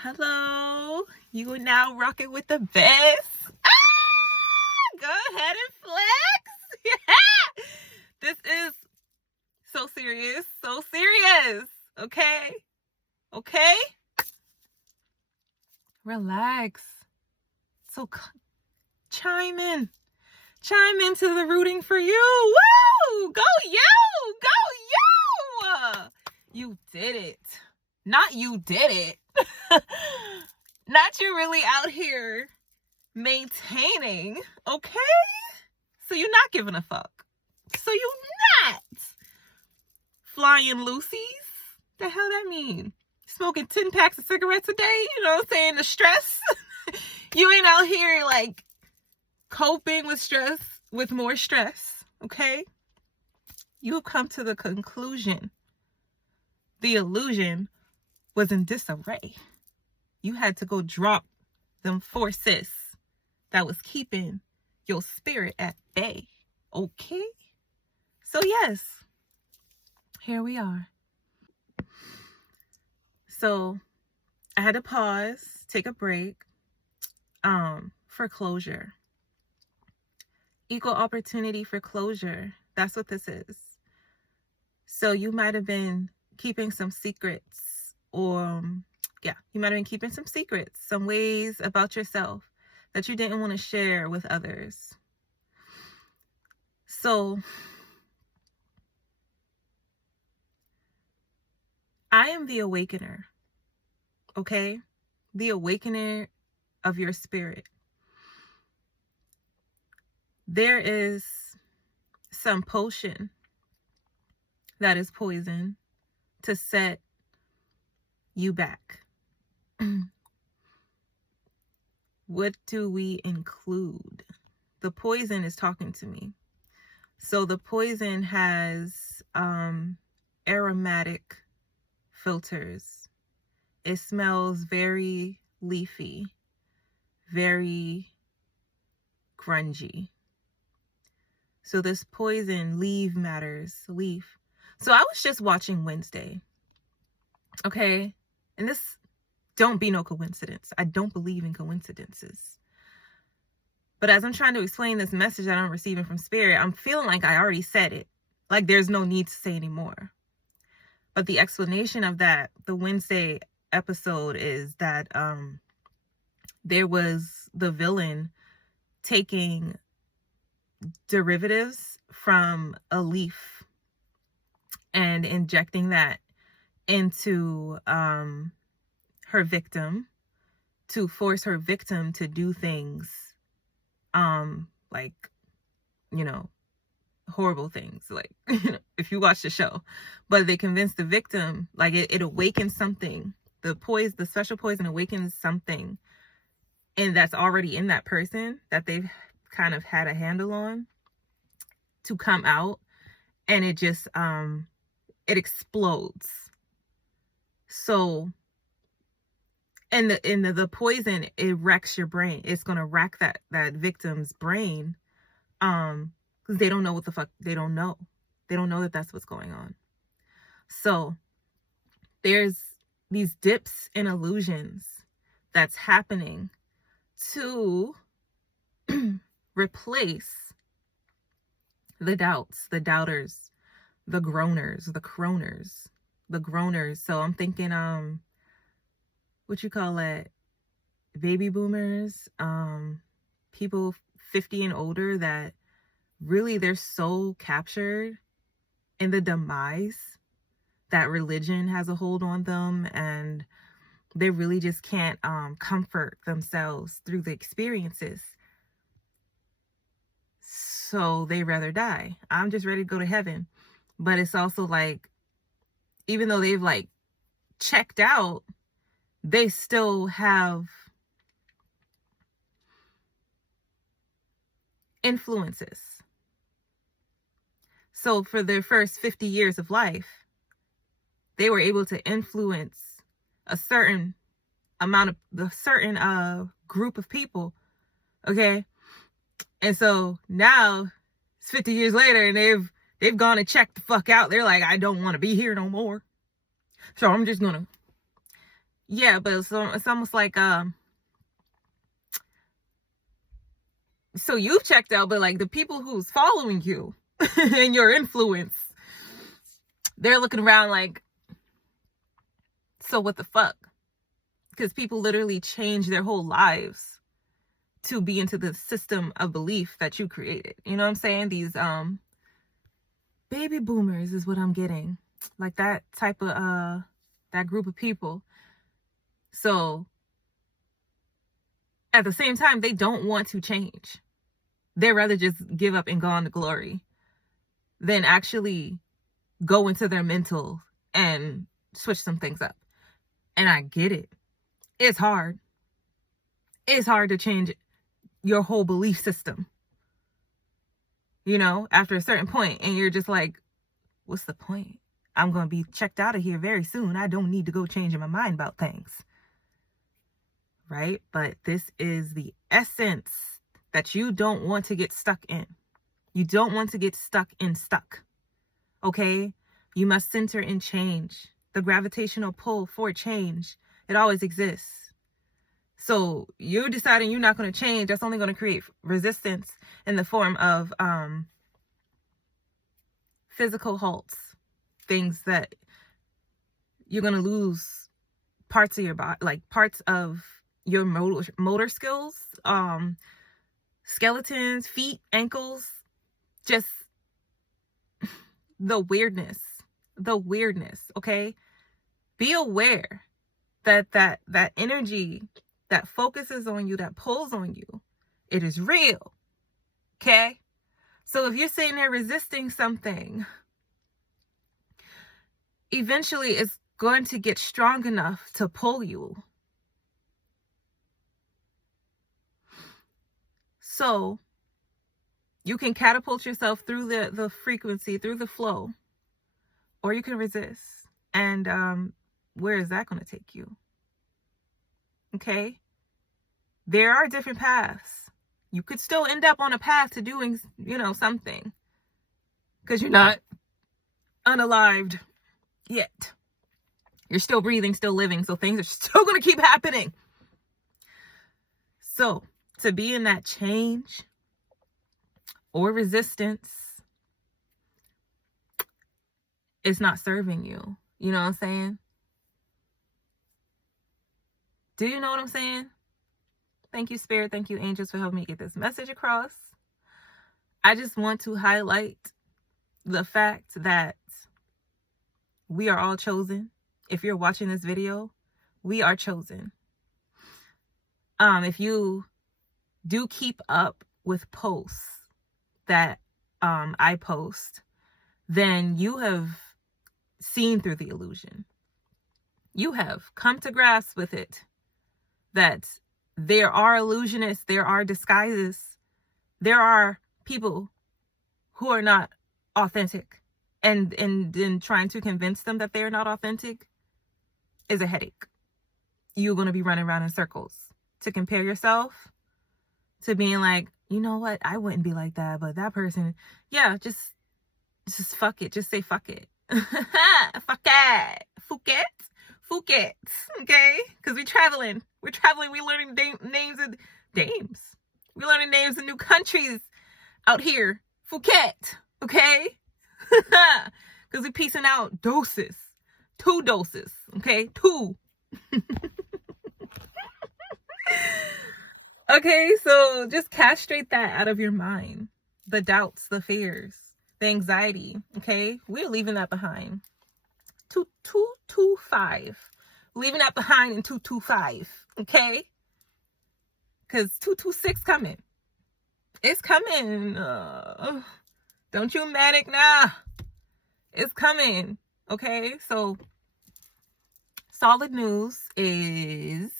Hello, you are now rocking with the best. Go ahead and flex. Yeah. This is so serious, okay? Okay? Relax. So chime into the rooting for you. Woo! Go you! Go you! You did it. Not you did it. Not you really out here maintaining, okay? So you're not giving a fuck. So you not flying loosies. The hell that mean? Smoking 10 packs of cigarettes a day? You know what I'm saying? The stress. You ain't out here like coping with stress with more stress, okay? You've come to the conclusion the illusion was in disarray. You had to go drop them forces that was keeping your spirit at bay. Okay? So yes, here we are. So I had to pause, take a break, for closure. Equal opportunity for closure. That's what this is. So you might have been keeping some secrets, or you might have been keeping some secrets, some ways about yourself that you didn't want to share with others. So I am the awakener, okay? The awakener of your spirit. There is some potion that is poison to set you back. What do we include? The poison is talking to me. So the poison has aromatic filters. It smells very leafy, very grungy. So this poison, leaf. So I was just watching Wednesday. Okay? And this don't be no coincidence. I don't believe in coincidences. But as I'm trying to explain this message that I'm receiving from Spirit, I'm feeling like I already said it. Like there's no need to say anymore. But the explanation of that, the Wednesday episode, is that there was the villain taking derivatives from a leaf and injecting that into her victim to force her victim to do things like, you know, horrible things, like, you know, if you watch the show. But they convinced the victim, like it awakens something. The special poison awakens something, and that's already in that person that they've kind of had a handle on, to come out, and it just it explodes. So and the poison, it wrecks your brain. It's gonna wreck that victim's brain, because they don't know what the fuck. They don't know that that's what's going on. So there's these dips and illusions that's happening to replace the doubts, the doubters, the groaners, the croners, the groaners. So I'm thinking, what you call it, baby boomers, people 50 and older that really they're so captured in the demise that religion has a hold on them, and they really just can't comfort themselves through the experiences. So they rather die. I'm just ready to go to heaven. But it's also like, even though they've like checked out, they still have influences. So for their first 50 years of life, they were able to influence a certain group of people. Okay. And so now it's 50 years later, and they've gone and checked the fuck out. They're like, I don't want to be here no more. So I'm just gonna Yeah, but it's almost like so you've checked out, but like the people who's following you and your influence, they're looking around like, so what the fuck? Because people literally change their whole lives to be into the system of belief that you created. You know what I'm saying? These baby boomers is what I'm getting. Like that type of that group of people. So at the same time, they don't want to change. They'd rather just give up and go on to glory than actually go into their mental and switch some things up. And I get it. It's hard. It's hard to change your whole belief system, you know, after a certain point. And you're just like, what's the point? I'm going to be checked out of here very soon. I don't need to go changing my mind about things. Right? But this is the essence that you don't want to get stuck in. You don't want to get stuck. Okay? You must center in change. The gravitational pull for change, it always exists. So you're deciding you're not going to change. That's only going to create resistance in the form of physical halts. Things that you're going to lose parts of your body, like parts of your motor skills, skeletons, feet, ankles, just the weirdness, okay? Be aware that energy that focuses on you, that pulls on you, it is real, okay? So if you're sitting there resisting something, eventually it's going to get strong enough to pull you. So you can catapult yourself through the frequency, through the flow, or you can resist. And where is that going to take you? Okay? There are different paths. You could still end up on a path to doing, something. Because you're not unalived yet. You're still breathing, still living, so things are still going to keep happening. So, to be in that change or resistance, it's not serving you. You know what I'm saying? Do you know what I'm saying? Thank you, Spirit. Thank you, angels, for helping me get this message across. I just want to highlight the fact that we are all chosen. If you're watching this video, we are chosen. If you do keep up with posts that I post, then you have seen through the illusion. You have come to grasp with it that there are illusionists, there are disguises, there are people who are not authentic, and then trying to convince them that they're not authentic is a headache. You're going to be running around in circles to compare yourself to being like, you know what, I wouldn't be like that, but that person, yeah, just fuck it. Just say fuck it. Fuck it. Okay? Because we're traveling. We're learning names of dames. We're learning names of new countries out here. Phuket. Okay? Because we're piecing out doses. 2 doses. Okay? 2. Okay, so just castrate that out of your mind. The doubts, the fears, the anxiety. Okay? We're leaving that behind. 225. Leaving that behind in 225. Okay? Because 226 coming. It's coming. Don't you manic now. It's coming. Okay? So, solid news is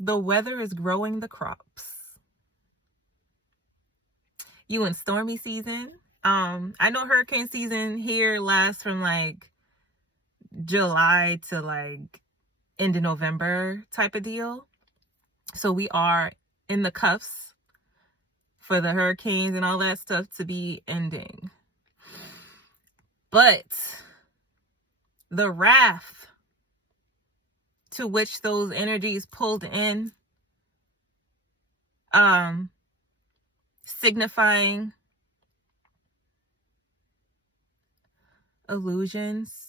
the weather is growing the crops. You in stormy season. I know hurricane season here lasts from like July to like end of November type of deal. So we are in the cuffs for the hurricanes and all that stuff to be ending. But the wrath to which those energies pulled in, signifying illusions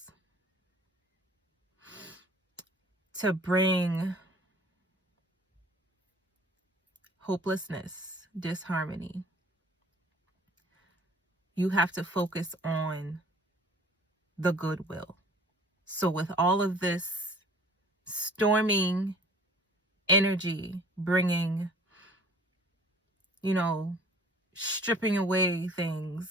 to bring hopelessness, disharmony. You have to focus on the goodwill. So with all of this storming energy, bringing, stripping away things,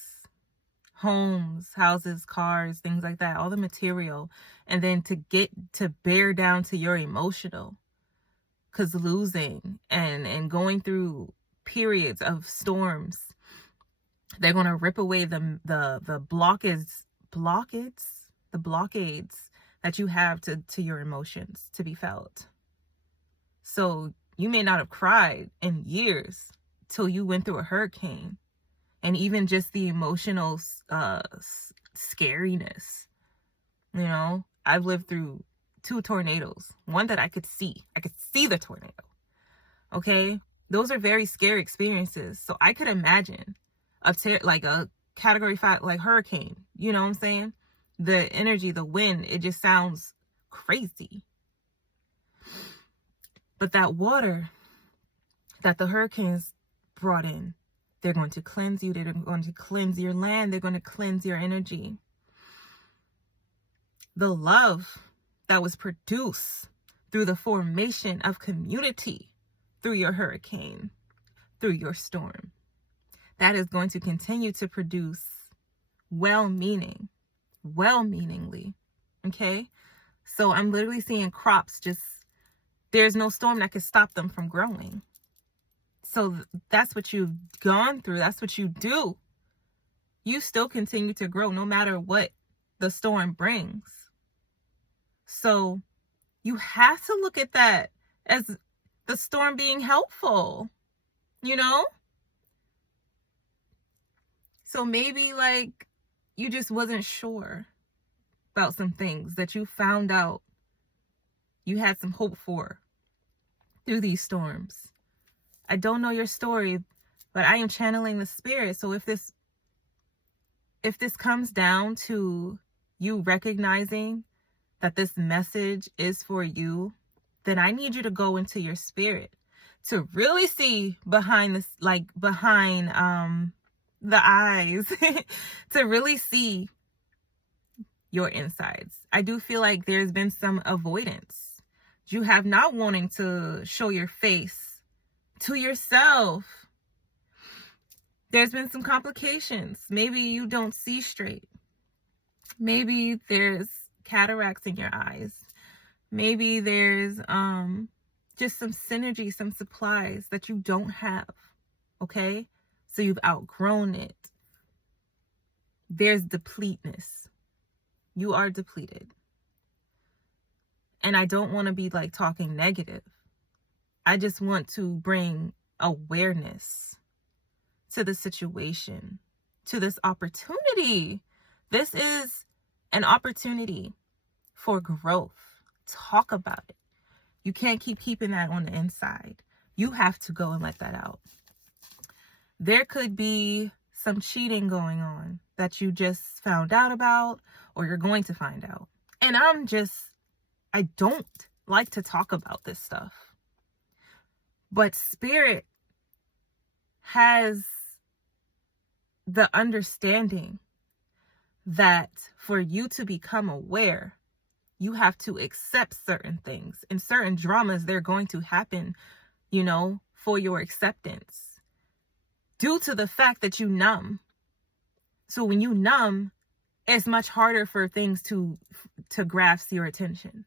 homes, houses, cars, things like that, all the material, and then to get to bear down to your emotional, because losing and going through periods of storms, they're going to rip away the blockades that you have to your emotions to be felt. So you may not have cried in years till you went through a hurricane, and even just the emotional scariness. I've lived through 2 tornadoes, one that I could see the tornado. Okay, those are very scary experiences. So I could imagine like a category 5 like hurricane. You know what I'm saying? The energy, the wind, it just sounds crazy. But that water that the hurricanes brought in, they're going to cleanse you. They're going to cleanse your land. They're going to cleanse your energy. The love that was produced through the formation of community, through your hurricane, through your storm, that is going to continue to produce well-meaningly. Okay? So I'm literally seeing crops there's no storm that could stop them from growing. So that's what you've gone through. That's what you do. You still continue to grow no matter what the storm brings. So you have to look at that as the storm being helpful, So maybe you just wasn't sure about some things that you found out you had some hope for through these storms. I don't know your story, but I am channeling the spirit. So if this comes down to you recognizing that this message is for you, then I need you to go into your spirit to really see behind this, behind the eyes, to really see your insides. I do feel like there's been some avoidance. You have not wanting to show your face to yourself. There's been some complications. Maybe you don't see straight. Maybe there's cataracts in your eyes. Maybe there's just some synergy, some supplies that you don't have. Okay? So you've outgrown it. There's depleteness. You are depleted. And I don't want to be talking negative. I just want to bring awareness to the situation, to this opportunity. This is an opportunity for growth. Talk about it. You can't keep keeping that on the inside. You have to go and let that out. There could be some cheating going on that you just found out about, or you're going to find out. And I don't like to talk about this stuff. But spirit has the understanding that for you to become aware, you have to accept certain things. And certain dramas, they're going to happen, for your acceptance. Due to the fact that you numb. So when you numb, it's much harder for things to grasp your attention.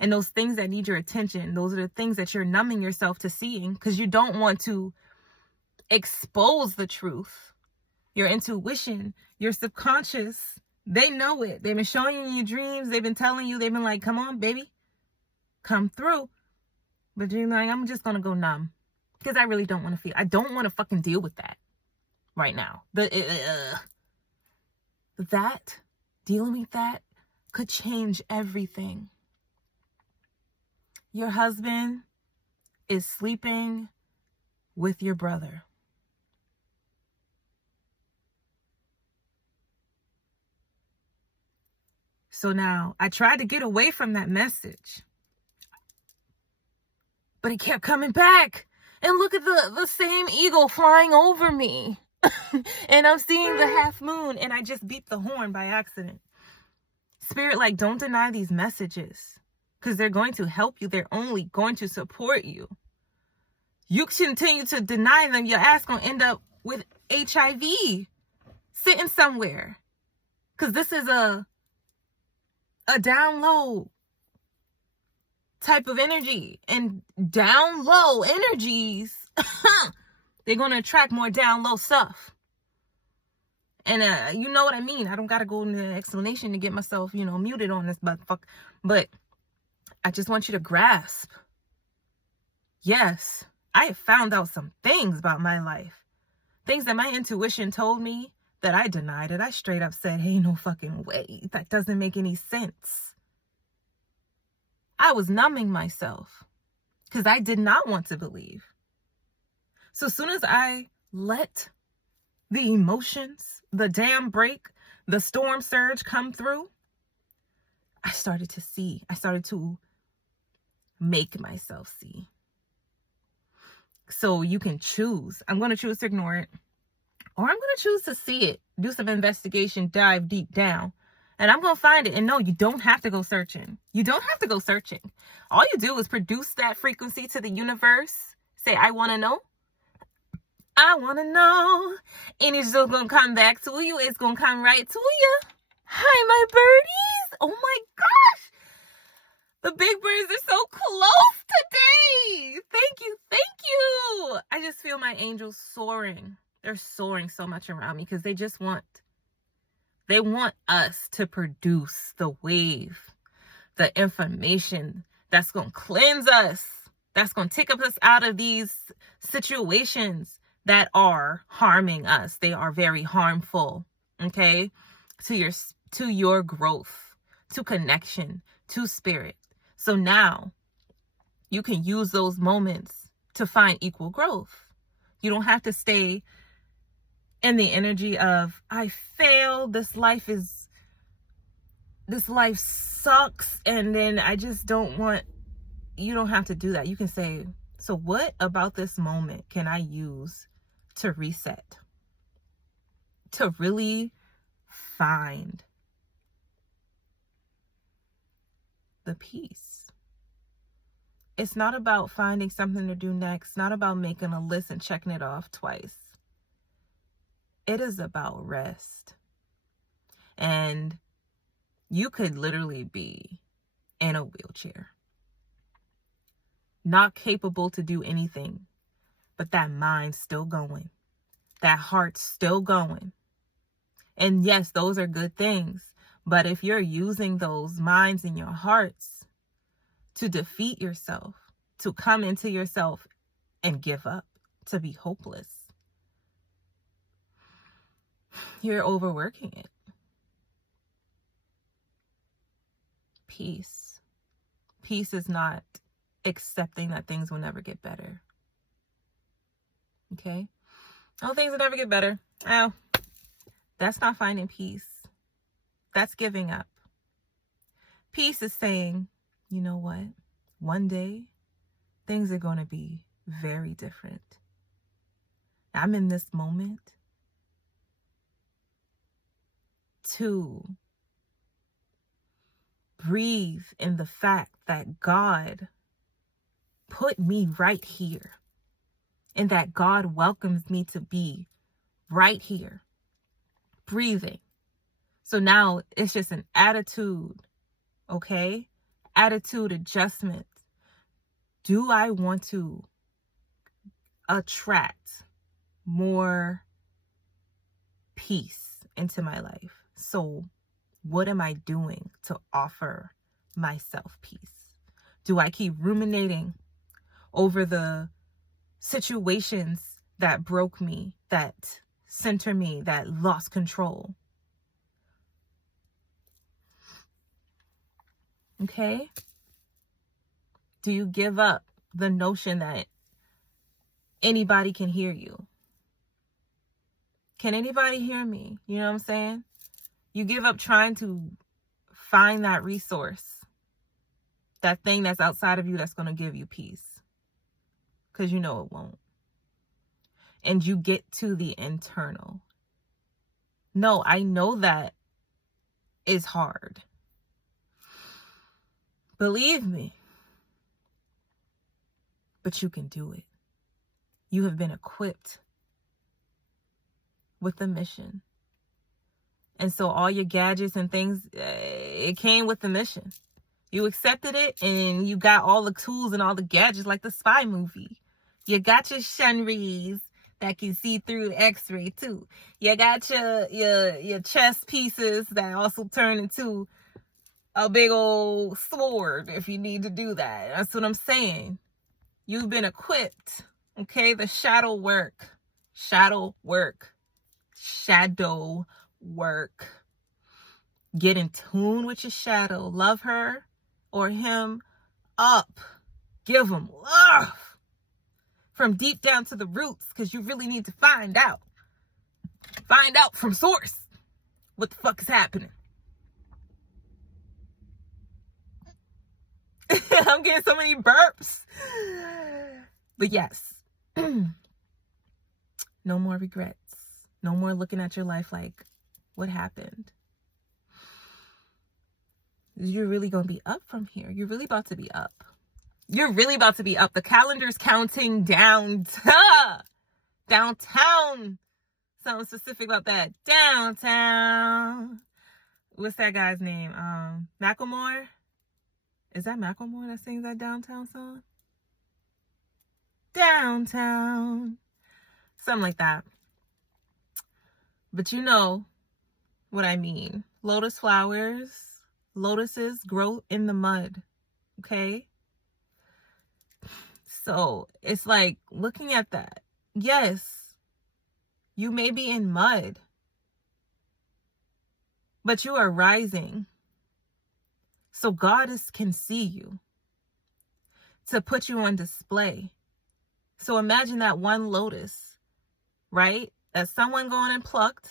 And those things that need your attention, those are the things that you're numbing yourself to seeing, because you don't want to expose the truth. Your intuition, your subconscious, they know it. They've been showing you in your dreams. They've been telling you, they've been like, come on, baby, come through. But you're like, I'm just going to go numb because I really don't want to feel. I don't want to fucking deal with that right now. Dealing with that could change everything. Your husband is sleeping with your brother. So now I tried to get away from that message, but it kept coming back. And look at the same eagle flying over me. And I'm seeing the half moon, and I just beat the horn by accident. Spirit, like, don't deny these messages, because they're going to help you. They're only going to support you. You continue to deny them, your ass gonna end up with HIV sitting somewhere. Because this is a down low type of energy. And down low energies, they're going to attract more down low stuff. And you know what I mean. I don't got to go into the explanation to get myself, muted on this motherfucker. But I just want you to grasp. Yes, I have found out some things about my life. Things that my intuition told me that I denied it. I straight up said, hey, no fucking way. That doesn't make any sense. I was numbing myself because I did not want to believe. So as soon as I let the emotions, the dam break, the storm surge come through, I started to see. I started to make myself see. So you can choose. I'm going to choose to ignore it, or I'm going to choose to see it, do some investigation, dive deep down, and I'm going to find it. And no, you don't have to go searching. You don't have to go searching. All you do is produce that frequency to the universe. Say, I want to know. I want to know. And it's just going to come back to you. It's going to come right to you. Hi, my birdies. Oh my gosh. The big birds are so close today. Thank you. Thank you. I just feel my angels soaring. They're soaring so much around me because they want us to produce the wave, the information that's going to cleanse us, that's going to take us out of these situations that are harming us. They are very harmful, okay, to your growth, to connection, to spirit. So now you can use those moments to find equal growth. You don't have to stay in the energy of, I failed, this life sucks, and then I just don't want. You don't have to do that. You can say, so what about this moment can I use to reset? To really find the peace. It's not about finding something to do next, not about making a list and checking it off twice. It is about rest. And you could literally be in a wheelchair, not capable to do anything, but that mind's still going. That heart's still going. And yes, those are good things. But if you're using those minds and your hearts to defeat yourself, to come into yourself and give up, to be hopeless, you're overworking it. Peace. Peace is not accepting that things will never get better. Okay? Oh, things will never get better. Oh, that's not finding peace. That's giving up. Peace is saying, you know what? One day, things are going to be very different. I'm in this moment to breathe in the fact that God put me right here, and that God welcomes me to be right here, breathing. So now it's just an attitude, okay? Attitude adjustment. Do I want to attract more peace into my life? So what am I doing to offer myself peace? Do I keep ruminating over the situations that broke me, that center me, that lost control? Okay? Do you give up the notion that anybody can hear you? Can anybody hear me? You know what I'm saying? You give up trying to find that resource, that thing that's outside of you that's going to give you peace. Because you know it won't. And you get to the internal. No, I know that is hard. Believe me. But you can do it. You have been equipped with the mission. And so all your gadgets and things, it came with the mission. You accepted it and you got all the tools and all the gadgets like the spy movie. You got your shunries that can see through the x-ray too. You got your chess pieces that also turn into a big old sword if you need to do that. That's what I'm saying. You've been equipped. Okay, the shadow work. Shadow work. Shadow work. Get in tune with your shadow. Love her or him up. Give them love. From deep down to the roots, because you really need to find out. Find out from source what the fuck is happening. I'm getting so many burps. But yes, no more regrets. No more looking at your life like, what happened? You're really going to be up from here. You're really about to be up. You're really about to be up. The calendar's counting down to downtown. Something specific about that. Downtown. What's that guy's name? Macklemore? Is that Macklemore that sings that Downtown song? Downtown. Something like that. But you know what I mean. Lotus flowers, lotuses grow in the mud. Okay? So it's like looking at that. Yes, you may be in mud, but you are rising. So God can see you to put you on display. So imagine that one lotus, right? That someone gone and plucked,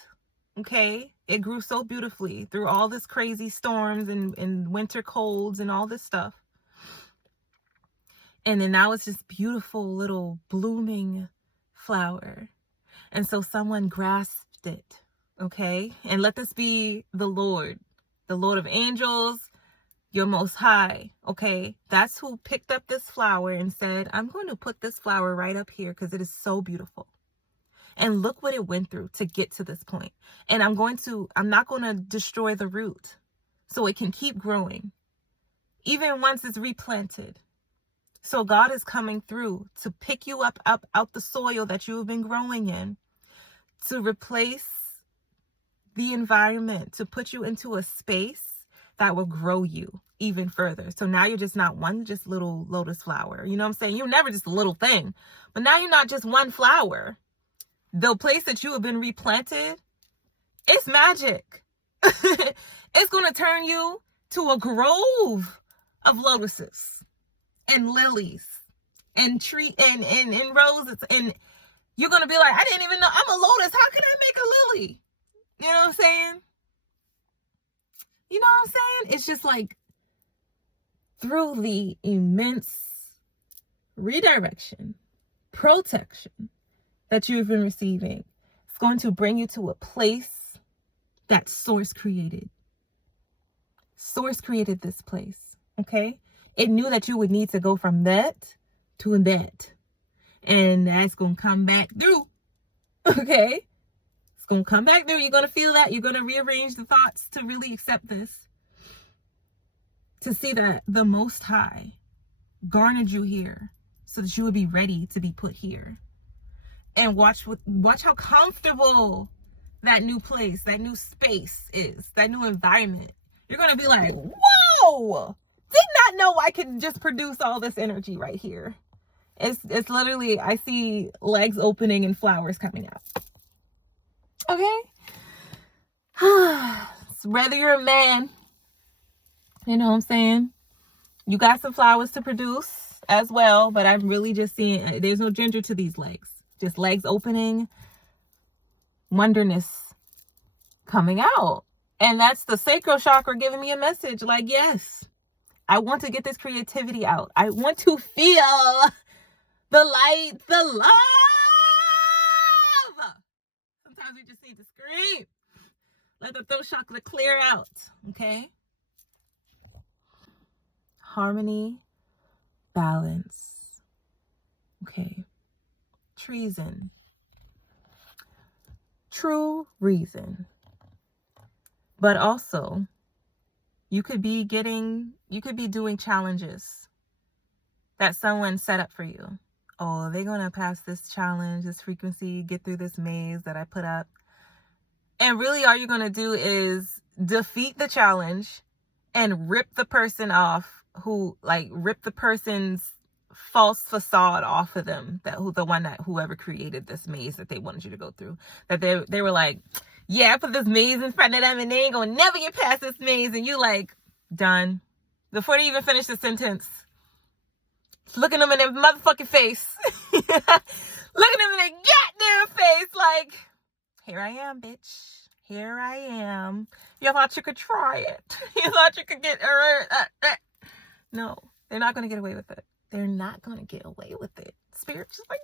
okay? It grew so beautifully through all this crazy storms and winter colds and all this stuff. And then now it's this beautiful little blooming flower. And so someone grasped it, okay? And let this be the Lord of angels, your most high, okay? That's who picked up this flower and said, I'm going to put this flower right up here because it is so beautiful. And look what it went through to get to this point. And I'm not going to destroy the root so it can keep growing, even once it's replanted. So God is coming through to pick you up out the soil that you have been growing in, to replace the environment, to put you into a space that will grow you even further. So now you're just not one just little lotus flower. You know what I'm saying? You're never just a little thing. But now you're not just one flower. The place that you have been replanted, it's magic. It's going to turn you to a grove of lotuses and lilies and and roses. And you're going to be like, I didn't even know I'm a lotus. How can I make a lily? You know what I'm saying? You know what I'm saying? It's just like through the immense redirection, protection that you've been receiving, it's going to bring you to a place that Source created. Source created this place, okay? It knew that you would need to go from that to that. And that's going to come back through, okay? It's going to come back through. You're going to feel that. You're going to rearrange the thoughts to really accept this. To see that the Most High garnered you here so that you would be ready to be put here. And watch how comfortable that new place, that new space is, that new environment. You're going to be like, whoa, did not know I could just produce all this energy right here. It's literally, I see legs opening and flowers coming out. Okay? Whether you're a man You know what I'm saying? You got some flowers to produce as well, but I'm really just seeing there's no ginger to these legs. Just legs opening, wonderness coming out. And that's the sacral chakra giving me a message like, yes, I want to get this creativity out. I want to feel the light, the love. Sometimes we just need to scream. Let the throat chakra clear out, okay? Harmony, balance, okay? Treason, true reason. But also, you could be doing challenges that someone set up for you. Oh, they're going to pass this challenge, this frequency, get through this maze that I put up. And really all you're going to do is defeat the challenge and rip the person off rip the person's false facade off of them, whoever created this maze that they wanted you to go through. That they were like, yeah, I put this maze in front of them and they ain't going to never get past this maze. And you like, done. Before they even finish the sentence, looking them in their motherfucking face. Looking them in their goddamn face like, here I am, bitch. Here I am. You thought you could try it. You thought you could get... No, they're not going to get away with it. They're not going to get away with it. Spirit's just like,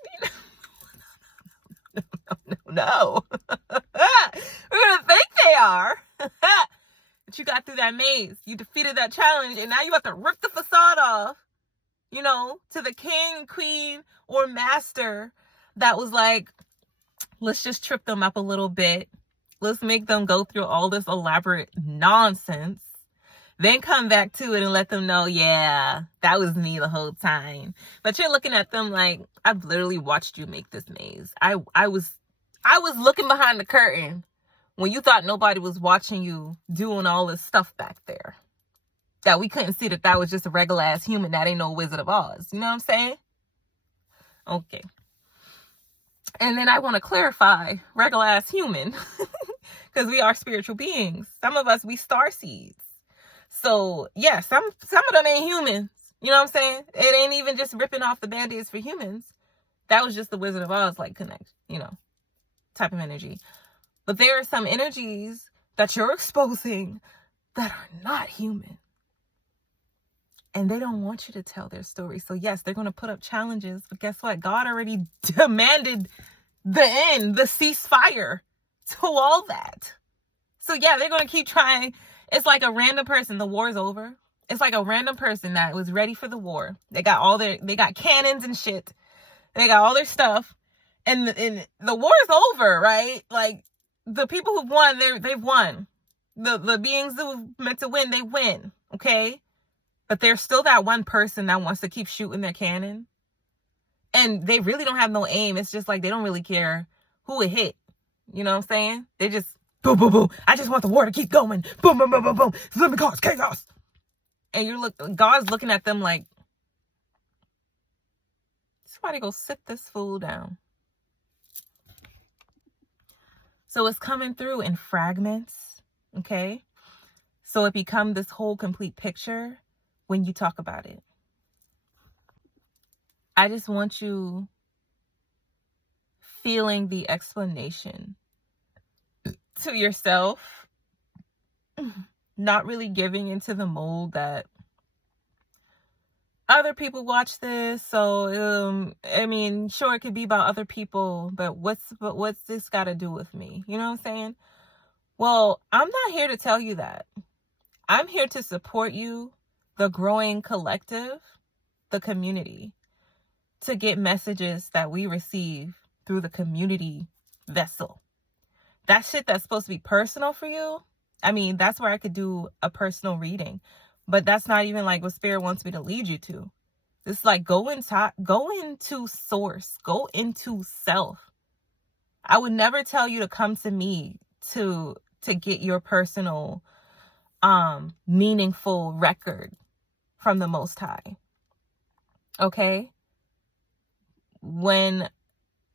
no. We're going to think they are. But you got through that maze. You defeated that challenge. And now you have to rip the facade off, to the king, queen, or master that was like, let's just trip them up a little bit. Let's make them go through all this elaborate nonsense. Then come back to it and let them know, yeah, that was me the whole time. But you're looking at them like, I've literally watched you make this maze. I was looking behind the curtain when you thought nobody was watching you doing all this stuff back there. That we couldn't see that was just a regular ass human. That ain't no Wizard of Oz. You know what I'm saying? Okay. And then I want to clarify regular ass human because we are spiritual beings. Some of us, we star seeds. So yeah, some of them ain't humans. You know what I'm saying? It ain't even just ripping off the band-aids for humans. That was just the Wizard of Oz type of energy. But there are some energies that you're exposing that are not human. And they don't want you to tell their story. So yes, they're going to put up challenges. But guess what? God already demanded the end, the ceasefire to all that. So yeah, they're going to keep trying. It's like a random person. The war's over. It's like a random person that was ready for the war. They got cannons and shit. They got all their stuff. And the war is over, right? Like the people who won, they've won. The beings who were meant to win, they win. Okay? But there's still that one person that wants to keep shooting their cannon. And they really don't have no aim. It's just like they don't really care who it hit. You know what I'm saying? They just, boom, boom, boom. I just want the war to keep going. Boom, boom, boom, boom, boom. Let me cause chaos. And God's looking at them like, somebody go sit this fool down. So it's coming through in fragments. Okay? So it becomes this whole complete picture when you talk about it. I just want you feeling the explanation to yourself, not really giving into the mold that other people watch this. So, sure, it could be about other people, but what's this got to do with me? You know what I'm saying? Well, I'm not here to tell you that. I'm here to support you, the growing collective, the community, to get messages that we receive through the community vessel. That shit that's supposed to be personal for you, that's where I could do a personal reading. But that's not even like what Spirit wants me to lead you to. It's like go into source, go into self. I would never tell you to come to me to get your personal meaningful record from the Most High. Okay? When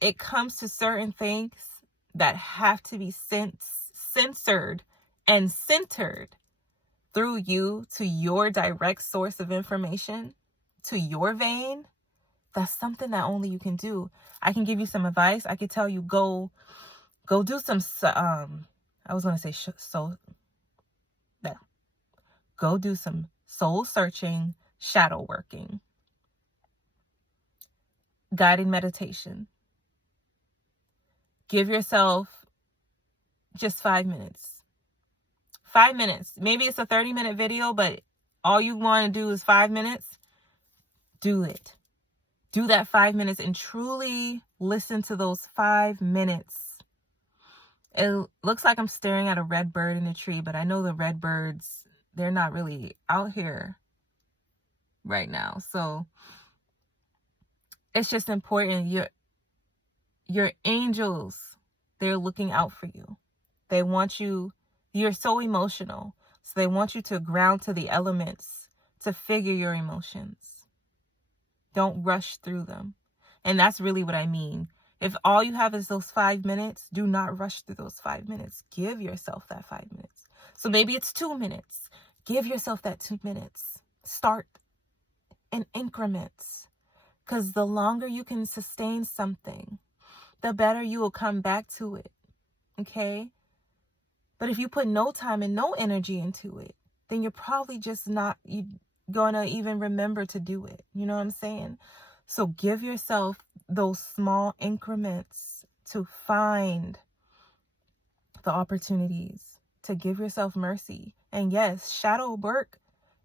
it comes to certain things that have to be censored and centered through you to your direct source of information, to your vein, that's something that only you can do. I can give you some advice. I could tell you go do some I was going to say go do some soul searching, shadow working, guided meditation. Give yourself just 5 minutes. 5 minutes. Maybe it's a 30-minute video, but all you want to do is 5 minutes. Do it. Do that 5 minutes and truly listen to those 5 minutes. It looks like I'm staring at a red bird in a tree, but I know the red birds, they're not really out here right now. So it's just important. Your angels, they're looking out for you. They want you, you're so emotional. So they want you to ground to the elements, to figure your emotions. Don't rush through them. And that's really what I mean. If all you have is those 5 minutes, do not rush through those 5 minutes. Give yourself that 5 minutes. So maybe it's 2 minutes. Give yourself that 2 minutes. Start in increments. Because the longer you can sustain something, the better you will come back to it. Okay? But if you put no time and no energy into it, then you're probably just not going to even remember to do it. You know what I'm saying? So give yourself those small increments to find the opportunities, to give yourself mercy. And yes, shadow work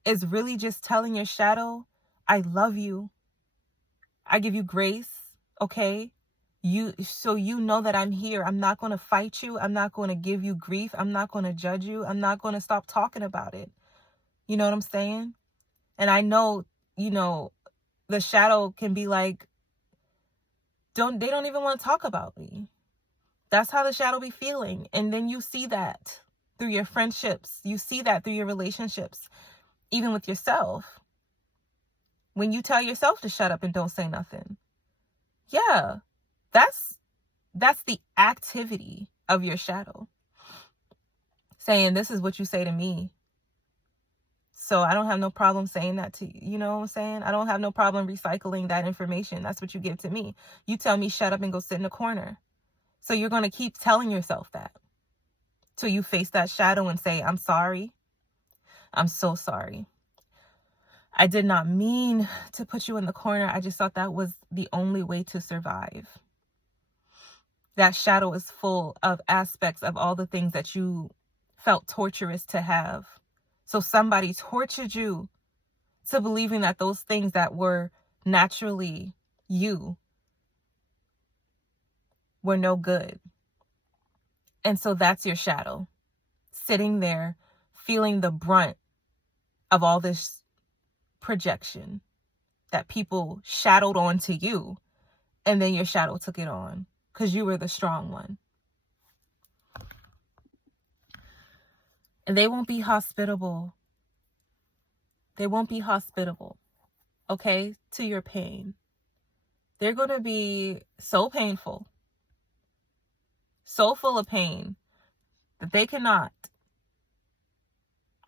is really just telling your shadow, I love you. I give you grace. Okay? So you know that I'm here. I'm not going to fight you. I'm not going to give you grief. I'm not going to judge you. I'm not going to stop talking about it. You know what I'm saying? And I know, the shadow can be like, they don't even want to talk about me. That's how the shadow be feeling. And then you see that through your friendships. You see that through your relationships, even with yourself. When you tell yourself to shut up and don't say nothing. Yeah, that's the activity of your shadow. Saying, this is what you say to me. So I don't have no problem saying that to you. You know what I'm saying? I don't have no problem recycling that information. That's what you give to me. You tell me shut up and go sit in the corner. So you're going to keep telling yourself that till you face that shadow and say, I'm sorry. I'm so sorry. I did not mean to put you in the corner. I just thought that was the only way to survive. That shadow is full of aspects of all the things that you felt torturous to have. So somebody tortured you to believing that those things that were naturally you were no good. And so that's your shadow, sitting there feeling the brunt of all this projection that people shadowed onto you, and then your shadow took it on because you were the strong one. And they won't be hospitable. They won't be hospitable, okay, to your pain. They're going to be so painful, so full of pain, that they cannot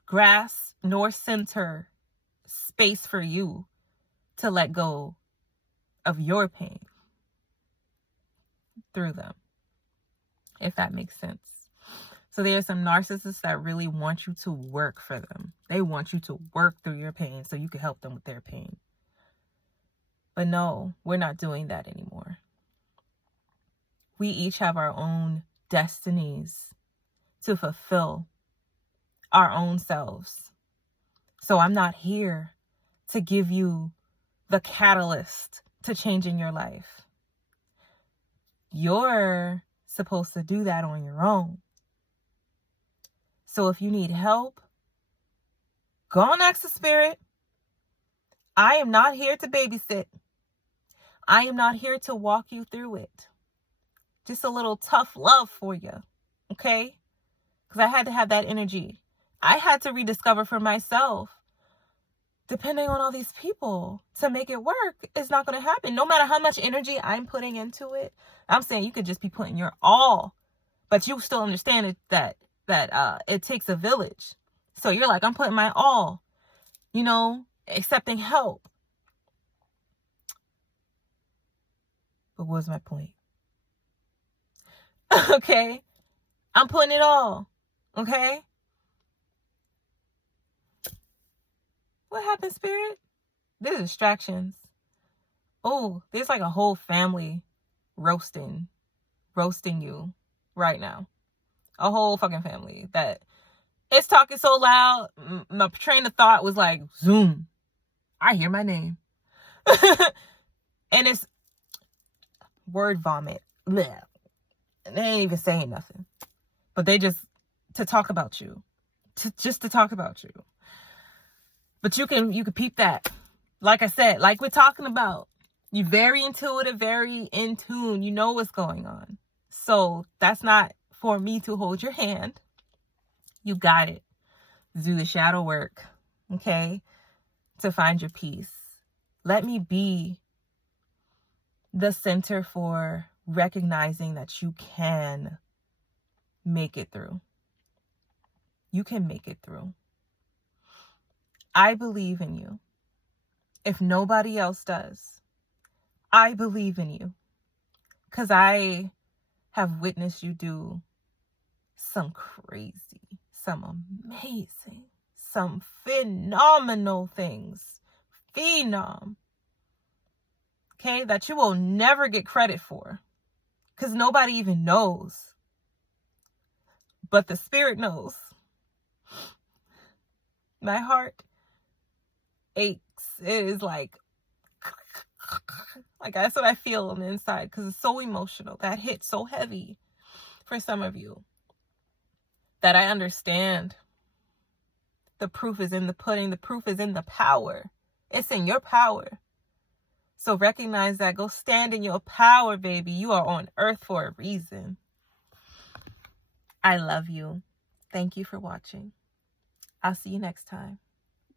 grasp nor center space for you to let go of your pain through them, if that makes sense. So there are some narcissists that really want you to work for them. They want you to work through your pain so you can help them with their pain. But no, we're not doing that anymore. We each have our own destinies to fulfill, our own selves. So I'm not here to give you the catalyst to changing your life. You're supposed to do that on your own. So if you need help, go and ask the spirit. I am not here to babysit. I am not here to walk you through it. Just a little tough love for you, okay? Because I had to have that energy. I had to rediscover for myself. Depending on all these people to make it work, it's not going to happen. No matter how much energy I'm putting into it, I'm saying you could just be putting your all, but you still understand that it takes a village. So you're like, I'm putting my all, you know, accepting help. But what's my point? Okay? I'm putting it all. Okay? What happened, Spirit? There's distractions. Oh, there's like a whole family roasting you right now. A whole fucking family that it's talking so loud. My train of thought was like, zoom. I hear my name. And it's word vomit. Blech. They ain't even saying nothing. But they just, to talk about you. Just to talk about you. But you can peep that. Like I said, like we're talking about. You're very intuitive, very in tune. You know what's going on. So that's not for me to hold your hand. You got it. Do the shadow work. Okay? To find your peace. Let me be the center for recognizing that you can make it through. You can make it through. I believe in you. If nobody else does, I believe in you. Because I have witnessed you do some crazy, some amazing, some phenomenal things. Phenom. Okay? That you will never get credit for. Because nobody even knows. But the Spirit knows. My heart aches. It is like that's what I feel on the inside because it's so emotional. That hit so heavy for some of you that I understand. The proof is in the pudding. The proof is in the power. It's in your power. So recognize that. Go stand in your power, baby. You are on earth for a reason. I love you. Thank you for watching. I'll see you next time.